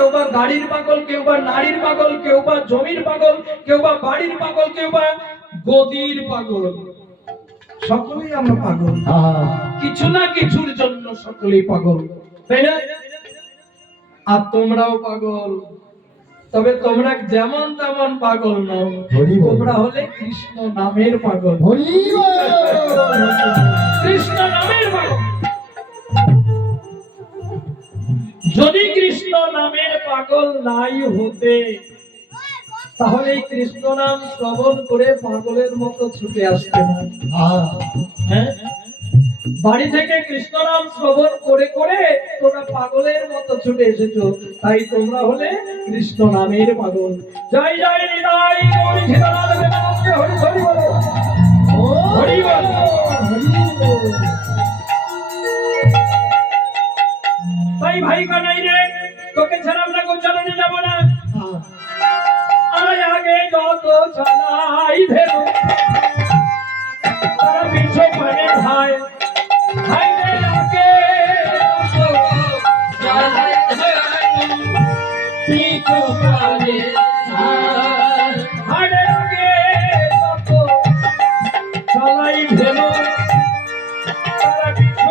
কেউ বা গাড়ির পাগল কেউ বা নারীর পাগল কেউ বা জমির পাগল কেউ বা বাড়ির পাগল কেউ বা গদির পাগল। সকলেই আমরা পাগল। কিছু না কিছুর জন্য সকলেই পাগল। তাই না? আর তোমরাও পাগল। তবে তোমরা যেমন তেমন পাগল নও। তোমরা হলে কৃষ্ণ নামের পাগল। কৃষ্ণ নামের পাগল। যদি কৃষ্ণ নামের পাগল নাই হতে তাহলে কৃষ্ণ নাম শ্রবণ করে পাগলের মতো ছুটে আসতে হ্যাঁ। হ্যাঁ? বাড়ি থেকে কৃষ্ণ নাম শ্রবণ করে করে তোমরা পাগলের মতো ছুটে এসেছ তাই তোমরা হলে কৃষ্ণ নামের পাগল জয় জয় সীতারাম প্রেমানন্দে হরি হরি বলো হরি বল। তাই ভাই কানাই রে? তোকে ছাড়া আমরা গোচারণে যাব না? আমরা আগে যত চালাই ভেবো তারা পিছু পানে ভাই ভাই রে, আগে ভাই তারা পিছু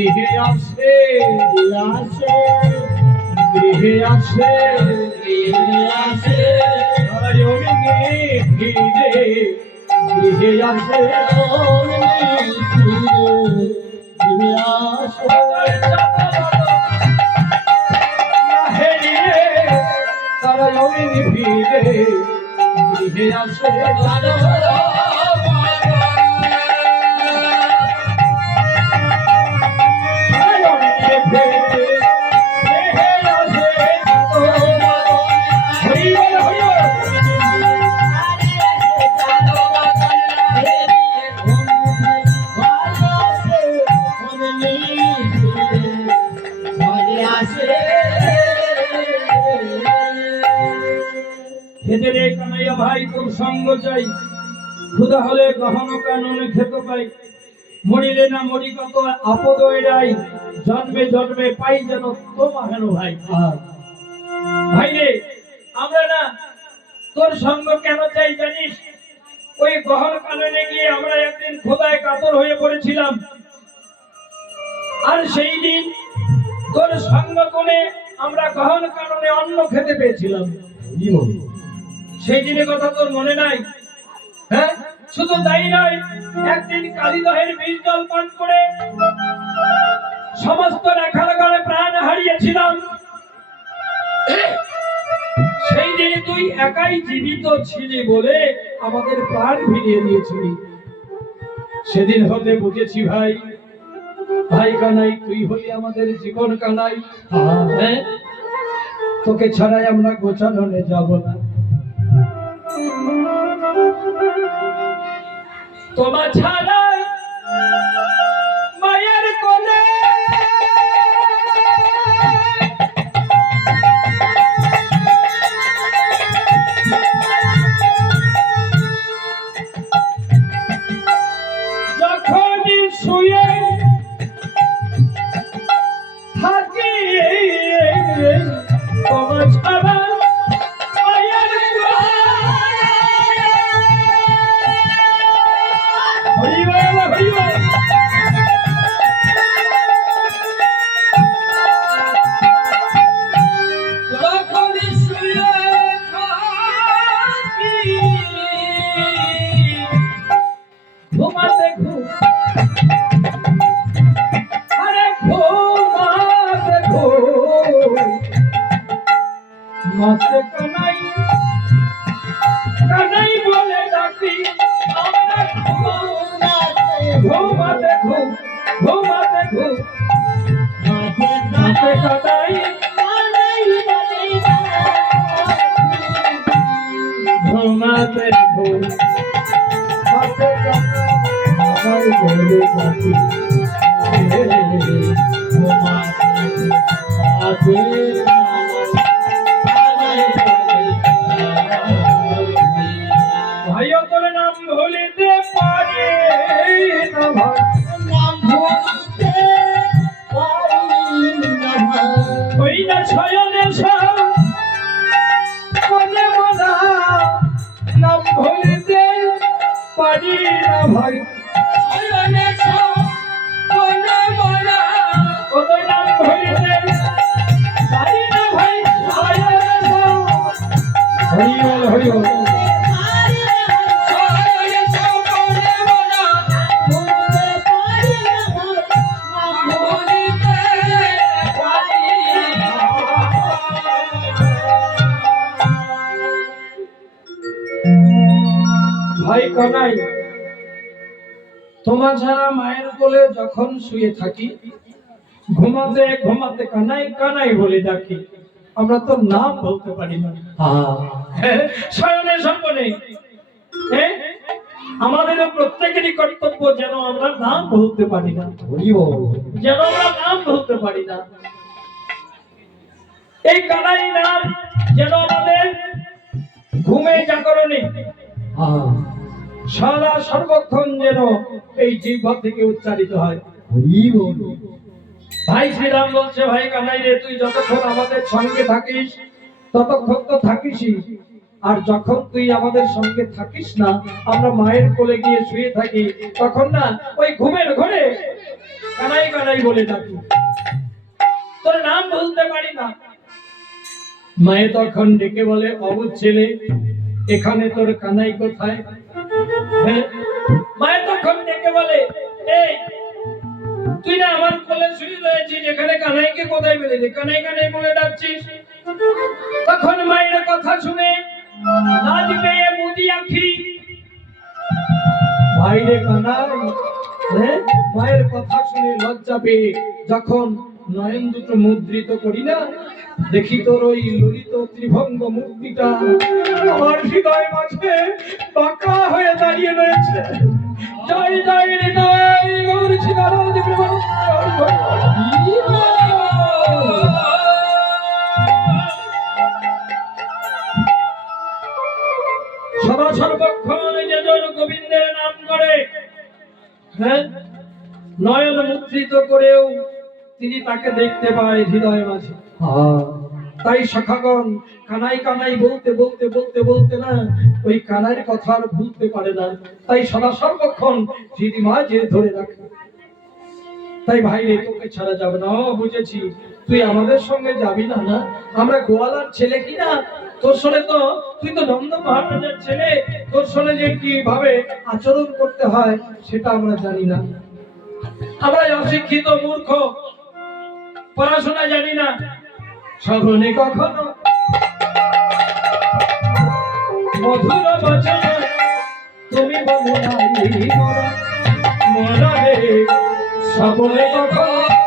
গৃহে আসে আসে গৃহে আসে আসে ফিরে গৃহে আসে গৃহে আসে তারা ফিরে গৃহে আসে খেতে কানাইয়া ভাই তোর সঙ্গ চাই? ক্ষুধা হলে গহন কাননে খেতে পাই। মরিলে না মরি কত আপদ এড়াই জন্মে জন্মে পাই যেন তোমা হেন ভাই। ভাই রে আমরা না তোর সঙ্গ কেন চাই জানিস? ওই গহন কাননে গিয়ে আমরা একদিন খোদায় কাতর হয়ে পড়েছিলাম। আর সেই দিন তোর সঙ্গ কোণে আমরা গহন কাননে অন্ন খেতে পেয়েছিলাম। সেই দিনের কথা তোর মনে নাই? হ্যাঁ? শুধু তাই নয়, একদিন কালীদহের বীজ জল পান করে সমস্ত রেখালগারে প্রাণ হারিয়েছিলাম। সেই দিনে তুই একাই জীবিত ছিলি বলে আমাদের প্রাণ ফিরিয়ে দিয়েছিলি। সেদিন হতে বুঝেছি ভাই ভাই কানাই, তুই হলি আমাদের জীবন কানাই। হ্যাঁ? তোকে ছাড়াই আমরা গোচারণে যাব না। তোমা ছাড়া মায়ের কোলে। শুয়ে পারি না ভাই ছয়নে মনে মনা ওই নাম ভুলিতে পারি না। ভাই ছয়নে হরিবল হরিবল তোমার ছাড়া মায়ের কোলে যখন শুয়ে থাকি ঘুমাতে ঘুমাতে কানাই কানাই বলে ডাকি। আমরা তো নাম বলতে পারি না। শয়নে? আমাদের প্রত্যেকেরই কর্তব্য যেন আমরা নাম বলতে পারি না। যেন আমরা নাম বলতে পারি না। এই কানাই নাম যেন আমাদের ঘুমে জাগরণে। সারা সর্বক্ষণ যেন এই জিহ্বা থেকে উচ্চারিত হয়। ভাই শ্রীরাম বলছে, ভাই কানাই রে, তুই যতক্ষণ আমাদের সঙ্গে থাকিস, ততক্ষণ তো থাকিসই। আর যখন তুই আমাদের সঙ্গে থাকিস না, আমরা মায়ের কোলে গিয়ে শুয়ে থাকি, তখন না ওই ঘুমের ঘরে কানাই কানাই বলে থাকি তোর নাম বলতে পারি না। মায়ে তখন ডেকে বলে অবুধ ছেলে, এখানে তোর কানাই কোথায়? হ্যাঁ? মায়ে তখন ডেকে বলে, এই, তুই না আমার কোলে শুয়ে রয়েছিস, এখানে কানাইকে কোথায় কানাই কানাই বলে ডাকছিস তখন মায়ের কথা শুনে লাজ পেয়ে মুদি কানাই? মায়ের কথা শুনে লজ্জা পেয়ে যখন নয়ন দুটো মুদ্রিত করি না দেখি তোর ওই ললিত ত্রিভঙ্গ মূর্তিটা আমার হৃদয় মাঝে পাকা হয়ে দাঁড়িয়ে রয়েছে। যাই তাকে দেখতে পায় হৃদয় মাঝে। তাই সখাগণ কানাই কানাই বলতে বলতে বলতে বলতে না, ওই কানাইয়ের কথা আর ভুলতে পারে না। তাই সদা সর্বক্ষণ দিদি মাঝে ধরে রাখে। তাই ভাই রে তোকে ছাড়া যাবে না। বুঝেছি। তুই আমাদের সঙ্গে যাবি না না? আমরা গোয়ালার ছেলে কি না? তোর সঙ্গে তো, তুই তো নন্দ মহারাজের ছেলে। তোর সঙ্গে যে কীভাবে আচরণ করতে হয়, সেটা আমরা জানি না। আমরা অশিক্ষিত মূর্খ পড়াশোনা জানি না। শ্রবণে কখনো মধুর বচন তুমি বলো মনে কখনো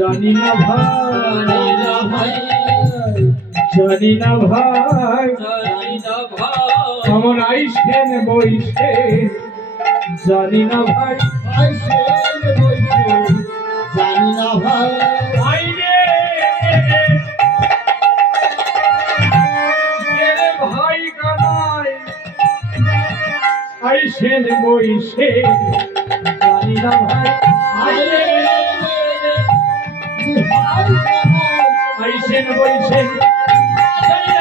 জানি না ভাই, জানি না ভাই, কেমন আইসেন বইসে, জানি না ভাই আইসে বইসে জানি না ভাই আইসেন বইসে, জানি না ভাই, আইরে। আইসেন বইসে জানি না